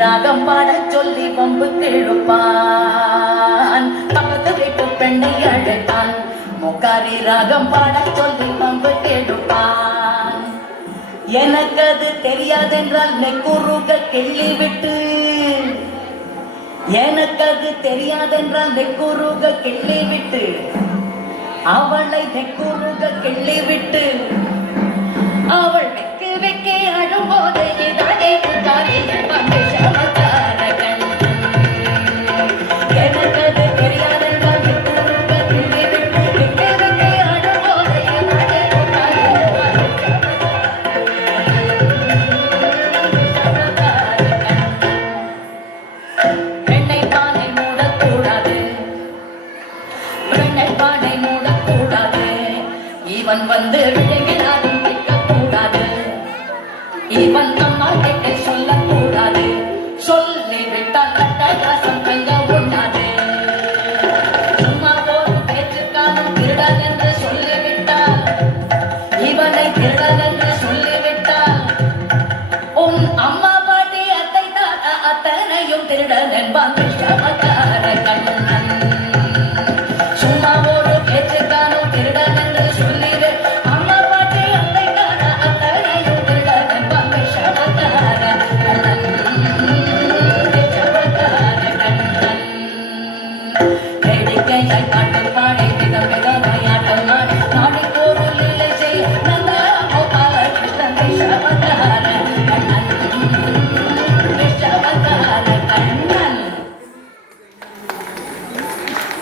ராகம் பாட சொல்லி வம்புக்கு இழுப்பான். பக்கத்து வீட்டு பெண்ணை அழைத்தான். முக்காரி ராகம் பாட சொல்லி வம்புக்கு இழுப்பான். எனக்கு அது தெரியாதென்றால் நெக்குருக கிள்ளி விட்டு, எனக்கு அது தெரியாதென்றால் நெக்குருக கிள்ளி விட்டு, அவளை நெக்குருக கிள்ளி விட்டு, அவள் வெக்கு வெக்கே அழும்போது இதானே முக்காரி இவன் வந்து விழுங்கினாலும் கேட்கக்கூடாது. இவன் அம்மா கிட்ட சொல்லக்கூடாது. சொல்லி விட்டால் கட்டாயாசம் தங்க உண்டாது. சும்மா ஒரு பேச்சுக்காலும் திருடன் என்று சொல்லிவிட்டால், இவனை திருடன் என்று சொல்லிவிட்டால், உன் அம்மா பாட்டி அத்தை தாத்தா அத்தனையும் திருடன் என்பான் விஷமக்கார கண்.